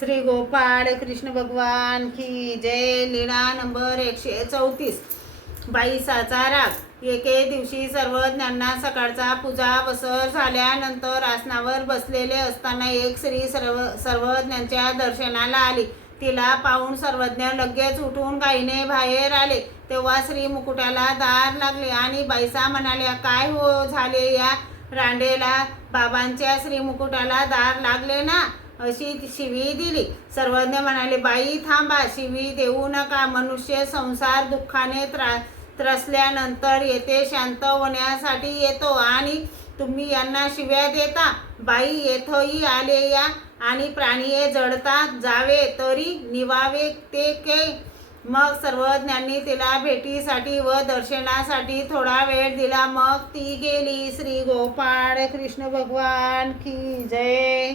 श्री गोपाळ कृष्ण भगवान की जय. लीळा नंबर 134. बाईसाचा राग. एके दिवशी सर्वज्ञांना सकाळचा पूजा वसर झाल्यानंतर आसनावर बसलेले असताना एक स्त्री सर्वज्ञांच्या दर्शनाला आली. तिला पाहून सर्वज्ञ लगेच उठून घाईने बाहेर आले. तेव्हा श्री मुकुटाला दार लागले आणि बाईसा म्हणाल्या, काय हो झाले या रांडेला? बाबांच्या श्री मुकुटाला दार लागले ना, अशी शिवी दिली. सर्वज्ञ म्हणाले, बाई थांबा, शिवी देऊ नका. मनुष्य संसार दुःखाने त्रसल्यानंतर येथे शांत होण्यासाठी येतो आणि तुम्ही यांना शिव्या देता. बाई येथही आले या आणि प्राणी जडतात, जावे तरी निवावे ते के. मग सर्वज्ञांनी तिला भेटीसाठी व दर्शनासाठी थोडा वेळ दिला. मग ती गेली. श्री गोपाळ कृष्ण भगवान की जय.